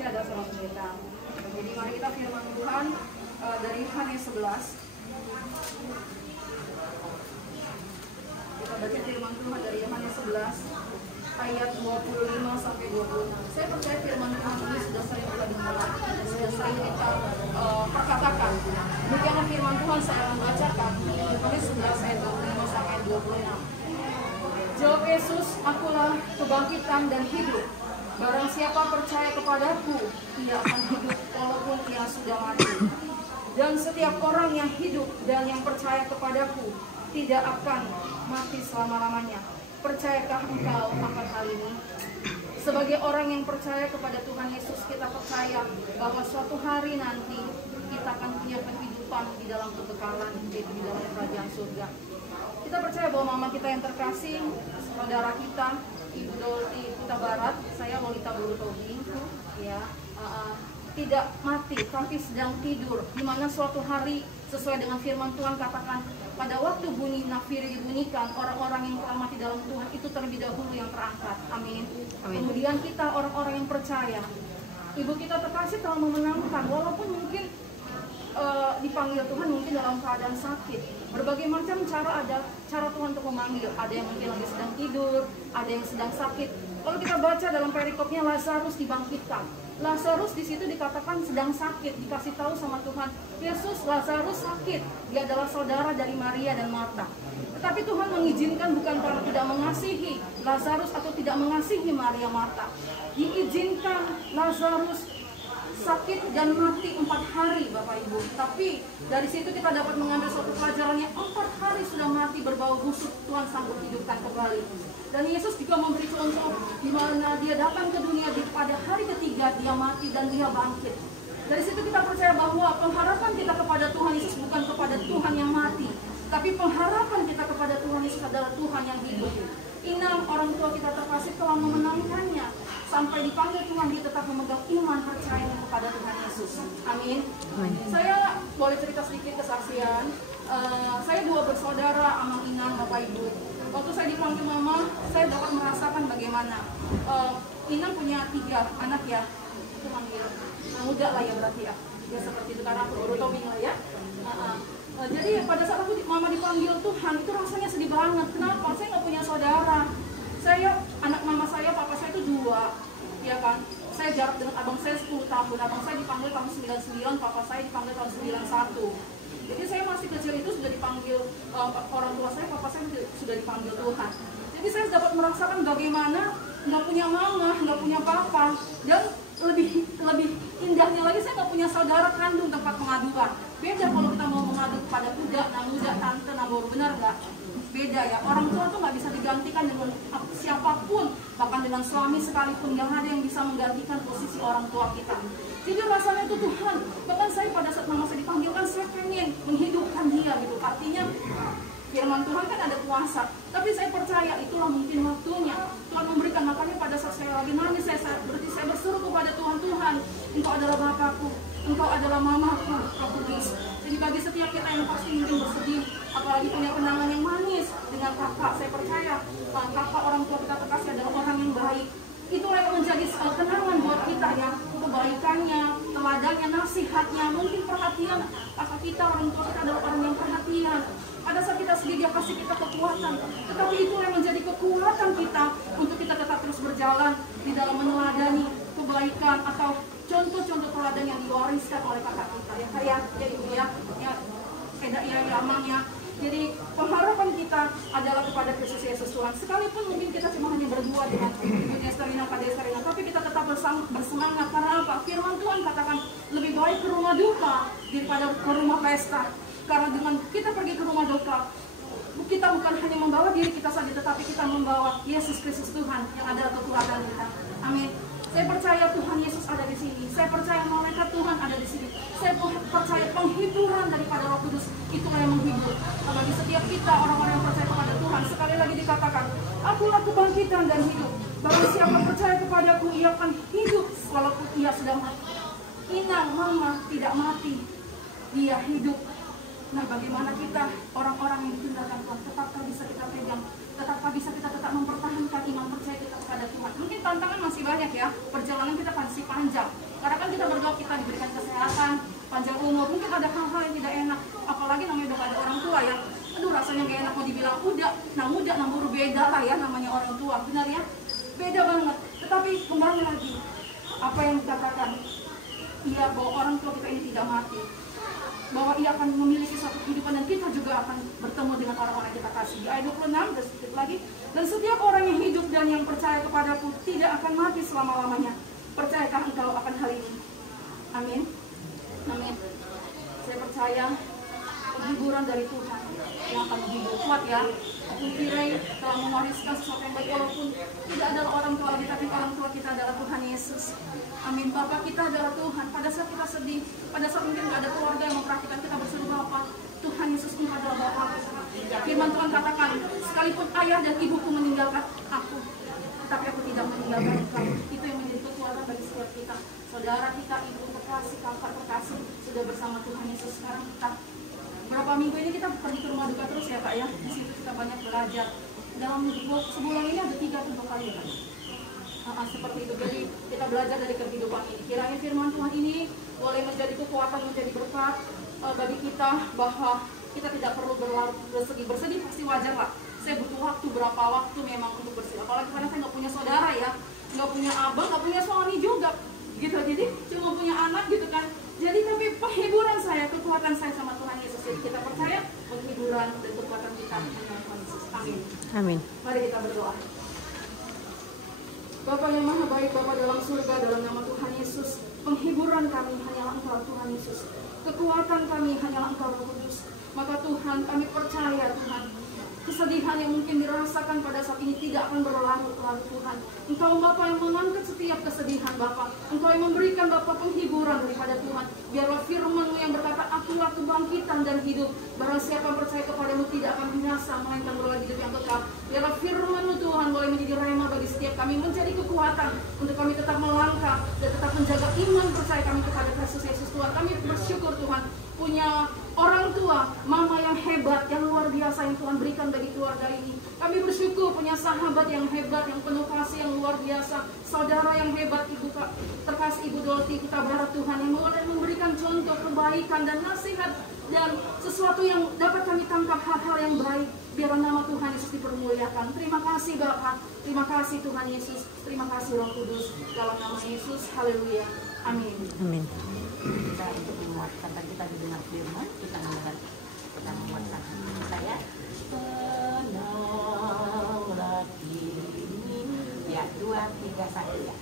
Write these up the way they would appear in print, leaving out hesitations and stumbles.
Saya ada seorang pendeta. Jadi mari kita firman Tuhan dari Yohanes 11. Kita baca firman Tuhan dari Yohanes 11 ayat 25 sampai 26. Saya percaya firman Tuhan ini sudah sering kita dengar, sudah sering kita perkatakan. Demikianlah firman Tuhan saya akan bacakan Yohanes 11 ayat 25 sampai 26. Jawab Yesus, akulah kebangkitan dan hidup. Barang siapa percaya kepadaku, ia akan hidup walaupun ia sudah mati. Dan setiap orang yang hidup dan yang percaya kepadaku tidak akan mati selama-lamanya. Percayakah engkau akan hal ini? Sebagai orang yang percaya kepada Tuhan Yesus, kita percaya bahwa suatu hari nanti kita akan punya kehidupan di dalam kekekalan, yaitu di dalam kerajaan surga. Kita percaya bahwa mama kita yang terkasih, saudara kita, Ibu Dolti Kuta Barat, saya Lolita Buru Tobing, ya, tidak mati tapi sedang tidur, di mana suatu hari sesuai dengan firman Tuhan katakan pada waktu bunyi nafiri dibunyikan, orang-orang yang telah mati dalam Tuhan itu terlebih dahulu yang terangkat. Amin. Kemudian kita orang-orang yang percaya, ibu kita terkasih telah memenangkan, walaupun mungkin dipanggil Tuhan mungkin dalam keadaan sakit. Berbagai macam cara ada cara Tuhan untuk memanggil. Ada yang mungkin lagi sedang tidur, ada yang sedang sakit. Kalau kita baca dalam perikopnya, Lazarus dibangkitkan. Lazarus di situ dikatakan sedang sakit, dikasih tahu sama Tuhan, Yesus, Lazarus sakit. Dia adalah saudara dari Maria dan Marta. Tetapi Tuhan mengizinkan bukan karena tidak mengasihi Lazarus atau tidak mengasihi Maria Marta. Diizinkan Lazarus sakit dan mati 4 hari, Bapak Ibu. Tapi dari situ kita dapat mengambil suatu pelajarannya, 4 hari sudah mati berbau busuk, Tuhan sanggup hidupkan kembali. Dan Yesus juga memberi contoh di mana dia datang ke dunia pada hari ketiga dia mati dan dia bangkit. Dari situ kita percaya bahwa pengharapan kita kepada Tuhan Yesus bukan kepada Tuhan yang mati, tapi pengharapan kita kepada Tuhan Yesus adalah Tuhan yang hidup. Inam orang tua kita terkasih telah memenangkannya. Sampai dipanggil Tuhan, dia tetap memegang iman percayanya kepada Tuhan Yesus. Amin. Saya boleh cerita sedikit kesaksian. Saya 2 bersaudara, Amang Inam, Bapak Ibu. Waktu saya dipanggil mama, saya dapat merasakan bagaimana. Inam punya 3 anak ya. Itu panggil muda lah ya berarti ya. Ya seperti itu karena aku baru tahu lah ya. Jadi pada saat mama dipanggil Tuhan, itu rasanya sedih banget. Kenapa? Saya nggak punya saudara. Saya, anak mama saya, papa saya itu 2, ya kan. Saya jarak dengan abang saya 10 tahun. Abang saya dipanggil tahun 99, papa saya dipanggil tahun 91. Jadi saya masih kecil itu sudah dipanggil orang tua saya, papa saya sudah dipanggil Tuhan. Jadi saya dapat merasakan bagaimana nggak punya mama, nggak punya papa, dan lebih indahnya lagi saya nggak punya saudara kandung tempat pengaduan. Beda kalau kita mau mengadu kepada kuda, muda, tante, baru, benar nggak? Beda ya, orang tua tuh nggak bisa digantikan dengan siapapun, bahkan dengan suami sekalipun nggak ada yang bisa menggantikan posisi orang tua kita. Jadi rasanya itu Tuhan, bahkan saya pada saat mama saya dipanggil kan saya pengen menghidupkan dia gitu. Artinya firman Tuhan kan ada kuasa, tapi saya percaya itulah mungkin waktunya Tuhan memberikan. Makanya pada saat saya lagi nangis, saya berseru kepada Tuhan, Tuhan, Engkau adalah Bapakku, Engkau adalah Mamaku, Roh Kudus. Jadi bagi setiap kita yang pasti mungkin bersedih, apalagi punya kenangan yang manis dengan kakak, saya percaya kakak orang tua kita terkasih adalah orang yang baik. Itulah yang menjadi kenangan buat kita ya, kebaikannya, teladannya, nasihatnya, mungkin perhatian kakak kita, orang tua kita adalah orang yang perhatian. Pada saat kita sedih dia kasih kita kekuatan, tetapi itu yang menjadi kekuatan kita untuk kita tetap terus berjalan di dalam meneladani kebaikan atau contoh-contoh teladan yang diwariskan oleh kakak kita ya, kayak ya ibu ya, ya amang ya. Jadi pengharapan kita adalah kepada Kristus Yesus Tuhan. Sekalipun mungkin kita cuma hanya berdua dengan Ibu Destarina, Pak Destarina, tapi kita tetap bersemangat. Karena apa? Firman Tuhan katakan lebih baik ke rumah duka daripada ke rumah pesta. Karena dengan kita pergi ke rumah duka, kita bukan hanya membawa diri kita saja, tetapi kita membawa Yesus Kristus Tuhan yang adalah kekuatan kita. Amin. Saya percaya Tuhan Yesus ada di sini. Saya percaya malaikat Tuhan ada di sini. Saya percaya penghiburan daripada Roh Kudus itulah yang menghibur. Bagi setiap kita orang-orang yang percaya kepada Tuhan, sekali lagi dikatakan, akulah kebangkitan dan hidup. Barang siapa percaya kepadaku, ia akan hidup walaupun ia sudah mati. Inang mama tidak mati, dia hidup. Nah, bagaimana kita orang-orang yang ditinggalkan Tuhan tetap bisa kita pegang Tetapi bisa kita tetap mempertahankan iman percaya kita kepada Tuhan. Mungkin tantangan masih banyak ya, perjalanan kita masih panjang. Karena kan kita berdoa kita diberikan kesehatan, panjang umur, mungkin ada hal-hal yang tidak enak. Apalagi namanya udah ada orang tua yang, aduh rasanya gak enak mau dibilang muda, namun beda lah ya namanya orang tua. Benar ya? Beda banget. Tetapi kembali lagi, apa yang dikatakan, ia bahwa orang tua kita ini tidak mati, bahwa ia akan memiliki suatu kehidupan dan kita juga akan bertemu dengan orang-orang yang kita kasih. Di ayat 26, dan sedikit lagi, dan setiap orang yang hidup dan yang percaya kepadaku tidak akan mati selama-lamanya. Percayakah engkau akan hal ini? Amin. Amin. Saya percaya penghiburan dari Tuhan yang akan menghibur. Kuat ya. Tirai telah mewariskan sesuatu yang baik, walaupun tidak adalah orang tua lagi, tapi orang tua kita adalah Tuhan Yesus. Amin. Bapak kita adalah Tuhan. Pada saat kita sedih, pada saat mungkin tidak ada keluarga yang memperhatikan kita, berseru Bapa, Tuhan Yesus Engkau adalah Bapa. Firman Tuhan katakan, sekalipun ayah dan ibuku meninggalkan aku, tapi aku tidak meninggalkan engkau. Itu yang menjadi kekuatan bagi setiap kita. Saudara kita, ibu terkasih, kakak terkasih, sudah bersama Tuhan Yesus. Sekarang kita berapa minggu ini kita pergi ke rumah duka terus ya Kak ya. Di situ kita banyak belajar. Dalam sebulan ini ada 3 atau 4 kali ya Kak. Seperti itu. Jadi kita belajar dari kehidupan ini. Kiranya firman Tuhan ini boleh menjadi kekuatan, menjadi berkat bagi kita, bahwa kita tidak perlu bersedih pasti wajar lah. Saya butuh waktu, berapa waktu memang untuk bersedih. Apalagi karena saya nggak punya saudara ya, nggak punya abang, nggak punya suami juga gitu. Jadi cuma punya anak gitu kan. Jadi tapi penghiburan saya, kekuatan saya sama Tuhan Yesus. Jadi kita percaya penghiburan dan kekuatan kita dengan Tuhan Yesus. Amin. Amin. Mari kita berdoa. Bapa yang maha baik, Bapa dalam surga, dalam nama Tuhan Yesus, penghiburan kami hanyalah Engkau Tuhan Yesus. Kekuatan kami hanyalah Engkau Roh Kudus. Maka Tuhan, kami percaya Tuhan, kesedihan yang mungkin dirasakan pada saat ini tidak akan berlarut-larut Tuhan. Engkau Bapa yang mengangkat setiap kesedihan Bapa. Engkau yang memberikan Bapa penghiburan daripada Tuhan. Biarlah firman-Mu yang berkata, akulah kebangkitan dan hidup. Barang siapa yang percaya kepadamu tidak akan binasa, melainkan beroleh hidup yang kekal. Biarlah firman-Mu Tuhan boleh menjadi rema bagi setiap kami, menjadi kekuatan untuk kami tetap melangkah dan tetap menjaga iman percaya kami kepada Kristus Yesus Tuhan. Kami bersyukur Tuhan punya orang tua, mama yang hebat, yang luar biasa yang Tuhan berikan bagi keluarga ini. Kami bersyukur punya sahabat yang hebat, yang penuh kasih, yang luar biasa, saudara yang hebat, ibu terkasih Ibu Dolti. Kita berharap Tuhan yang memberikan contoh kebaikan dan nasihat dan sesuatu yang dapat kami tangkap hal-hal yang baik. Biar nama Tuhan Yesus dipermuliakan. Terima kasih Bapa, terima kasih Tuhan Yesus, terima kasih Roh Kudus. Dalam nama Yesus, haleluya. Amin. Amin. Kita untuk menguatkan tadi kita didengar firman, kita menguatkan saya tenanglah ini ya 2, 3 1 ya.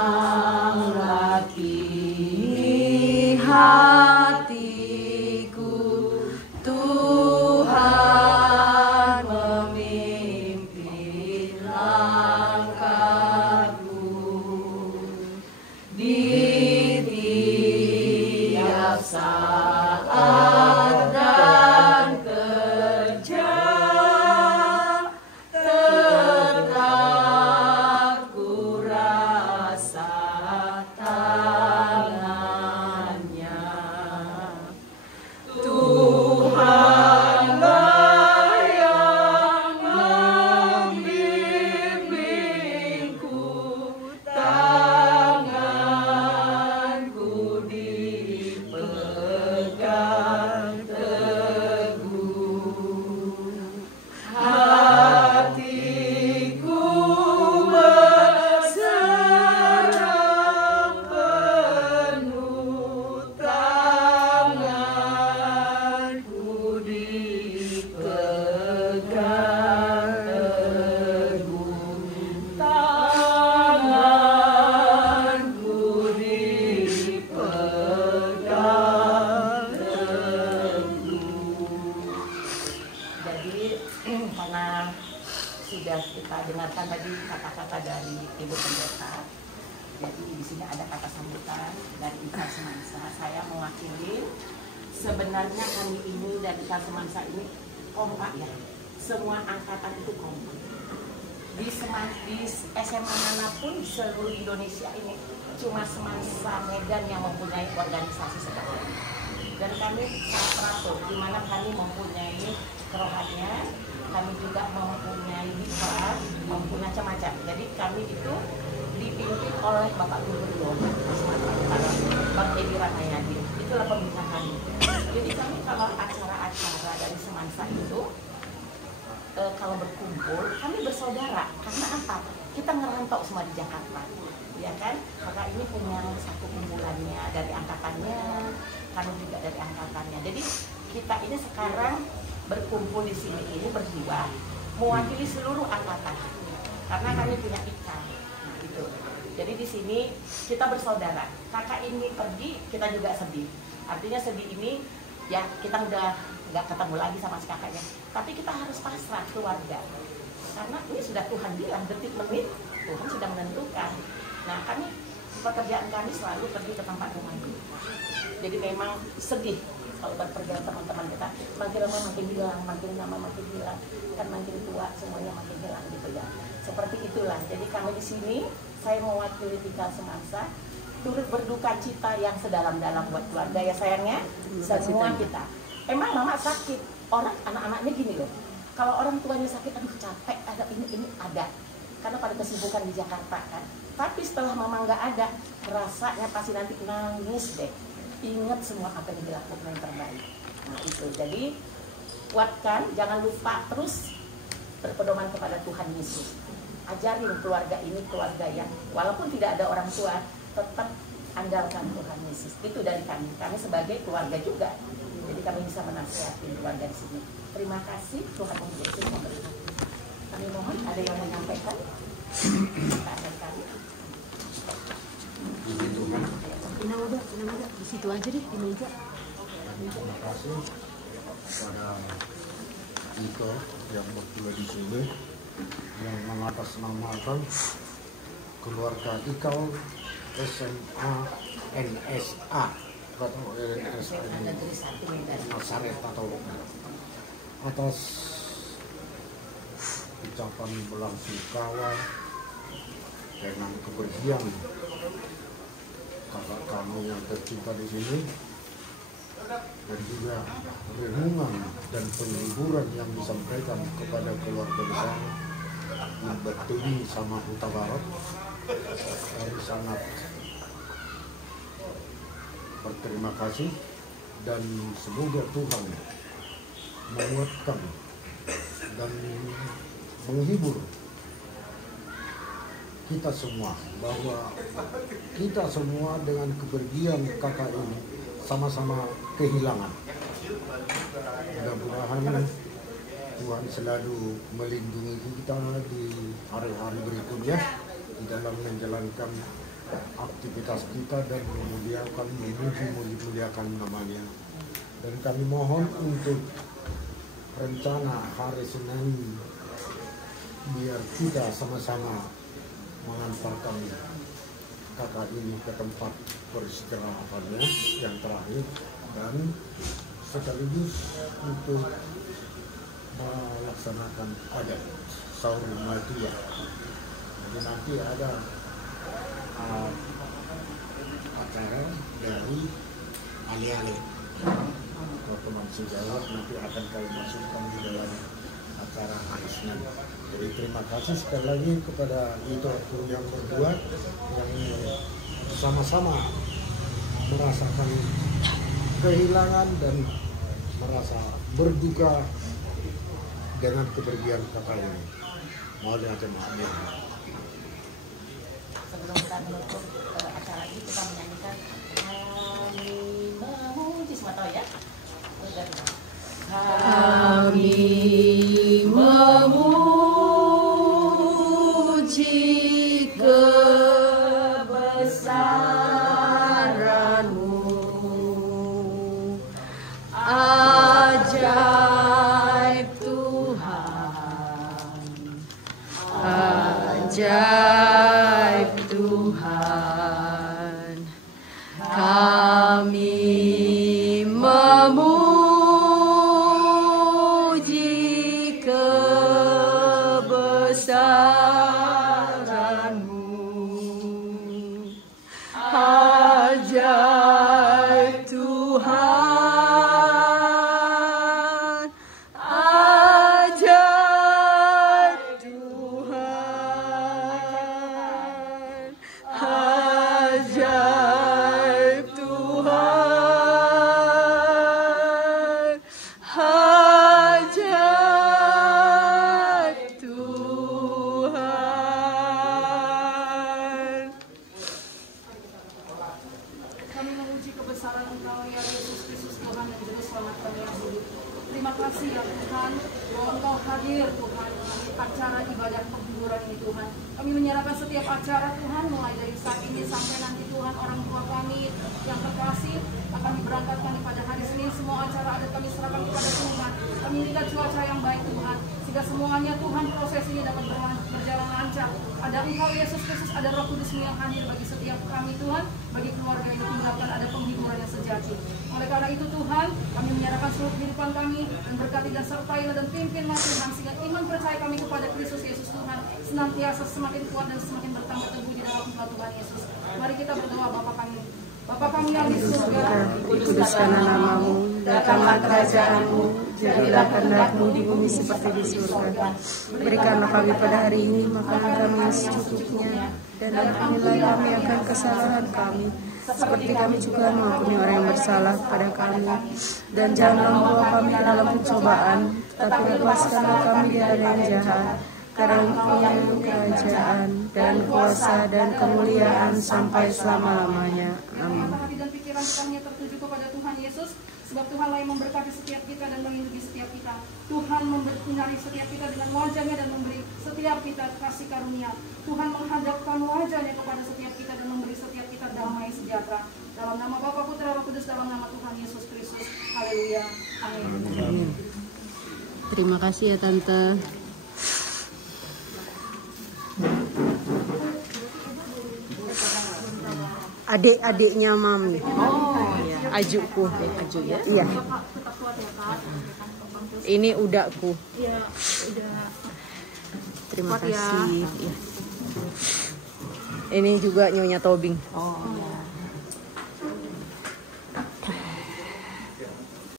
Tenanglah kini hatiku, Tuhan memimpin langkahku di tiap saat dan kerja. Tetap ku rasa tangannya. Tuhanlah yang membimbingku, tanganku dipegang teguh, hatiku berserah penuh, tanganku dipegang teguh, tanganku dipegang teguh. Jadi karena sudah kita dengarkan tadi kata-kata dari Ibu Pendeta, jadi di sini ada kata sambutan dari Ikar Semansa. Saya mewakili, sebenarnya kami ini dari Ikar Semansa ini kompak ya, semua angkatan itu kompak. Di SMA manapun seluruh Indonesia ini cuma Semansa Medan yang mempunyai organisasi seperti ini. Dan kami sangat teratur, di mana kami mempunyai kerohanian, kami juga mempunyai hikmah, mempunyai macam-macam. Jadi kami itu dipimpin oleh Bapak Gubernur Bang Edi Rahmayadi. Itulah pembina kami. Jadi kami kalau acara-acara dari Semansa itu kalau berkumpul kami bersaudara. Karena apa? Kita ngerantau semua di Jakarta, ya kan? Maka ini punya satu kumpulannya dari angkatannya, kami juga dari angkatannya. Jadi kita ini sekarang berkumpul di sini ini berdua mewakili seluruh angkatan. Karena kami punya ikatan. Nah, itu. Jadi di sini kita bersaudara. Kakak ini pergi, kita juga sedih. Artinya sedih ini ya kita udah nggak ketemu lagi sama si kakaknya. Tapi kita harus pasrah keluarga. Karena ini sudah Tuhan bilang detik menit Tuhan sudah menentukan. Nah kami pekerjaan kami selalu pergi ke tempat rumah duka. Jadi memang sedih kalau berpergian teman-teman kita. Makin lama makin hilang, makin lama makin hilang. Kan makin tua semuanya makin hilang gitu ya. Seperti itulah. Jadi kami di sini saya mewakili Tika Semansa turut berduka cita yang sedalam-dalam buat keluarga ya sayangnya semua kita. Emang mama sakit, orang anak-anaknya gini loh. Kalau orang tuanya sakit, aduh capek, ada ini ada. Karena pada kesibukan di Jakarta kan. Tapi setelah mama nggak ada, rasanya pasti nanti nangis deh. Ingat semua apa yang dilakukan yang terbaik. Nah itu, jadi kuatkan, jangan lupa terus berpedoman kepada Tuhan Yesus. Ajarin keluarga ini keluarga yang walaupun tidak ada orang tua, tetap andalkan Tuhan Yesus. Itu dari kami. Kami sebagai keluarga juga. Jadi kami bisa menasihati keluarga di sini. Terima kasih, Tuhan Yesus memberkati. Kami mohon ada yang menyampaikan keadaan kami. Puji Tuhan. Di situ aja deh, di meja. Terima kasih kepada Ito yang berdua di sini yang mengatasnamakan keluarga Ikal SMA NSA atau NSA Nasaret atau atas ucapan belasungkawa dengan kepergian kakak kami yang tercinta di sini, dan juga renungan dan penghiburan yang disampaikan kepada keluarga besar yang Batuli sama Huta Barat. Kami sangat berterima kasih dan semoga Tuhan menguatkan dan menghibur kita semua, bahwa kita semua dengan kepergian kakak ini sama-sama kehilangan. Mudah-mudahan Tuhan selalu melindungi kita di hari-hari berikutnya di dalam menjalankan aktivitas kita dan memuliakan namanya. Dan kami mohon untuk rencana hari Senin biar kita sama-sama mengantarkan kakak ini ke tempat peristirahatannya yang terakhir, dan sekaligus untuk melaksanakan adat sahur Madura. Jadi nanti ada acara dari Ali-Ali teman sejawat nanti akan kami masukkan di dalam acara hari Senin. Jadi terima kasih sekali lagi kepada itu yang berdua yang sama-sama merasakan kehilangan dan merasa berduka dengan kepergian kakak ini. Mohon maaf. Sebelum kita menutup acara ini, kita menyanyikan Kami Memuji, semua tahu ya? Kami memuji kebesaran-Mu, ajaib Tuhan, ajaib Tuhan. Kami memuji kebesaran-Mu, ajaib Tuhan, ajaib kasih ya Tuhan, bahwa Engkau hadir Tuhan di acara ibadah penghiburan ini Tuhan. Kami menyerahkan setiap acara Tuhan, mulai dari saat ini sampai nanti Tuhan, orang tua kami yang terkasih akan diberangkatkan pada hari Senin. Semua acara adat kami serahkan kepada Tuhan. Kami minta cuaca yang baik Tuhan, sehingga semuanya Tuhan proses ini dapat berjalan lancar. Ada Engkau Yesus Kristus, ada Roh Kudus yang hadir bagi setiap kami Tuhan, bagi keluarga yang ditinggalkan ada penghiburan yang sejati. Oleh karena itu Tuhan, kami menyerahkan seluruh kehidupan kami dan berkati dan sertailah dan pimpinlah Tuhan, sehingga iman percaya kami kepada Kristus Yesus Tuhan senantiasa semakin kuat dan semakin bertambah teguh di dalam Tuhan Yesus. Mari kita berdoa. Bapa kami yang di surga, Dikuduskanlah namamu, datanglah kerajaanmu, jadilah kehendak-mu di bumi seperti di surga. Berikanlah kami pada hari ini makanan kami yang secukupnya, dan ampunilah kami akan kesalahan kami, seperti kami juga mengampuni orang yang bersalah pada kami. Dan janganlah membawa kami ke dalam pencobaan, tetapi lepaskanlah kami dari yang jahat. Karena Engkau kerajaan dan kuasa dan kemuliaan sampai selama-lamanya. Amin. Hati dan pikiran kita hanya tertuju kepada Tuhan Yesus, sebab Tuhan yang memberkati setiap kita dan melindungi setiap kita. Tuhan menyinari setiap kita dengan wajahnya dan memberi setiap kita kasih karunia. Tuhan menghadapkan wajahnya kepada setiap kita dan memberi setiap kita damai sejahtera. Dalam nama Bapa, Putra, Roh Kudus, dalam nama Tuhan Yesus Kristus. Haleluya. Amin. Terima kasih ya Tante. Adik-adiknya Mami. Oh ya, Ajuku. Aju ya. Iya. Ini udakku. Iya, udah. Terima Kuat ya. kasih. Iya. Ini juga Nyonya Tobing. Oh ya.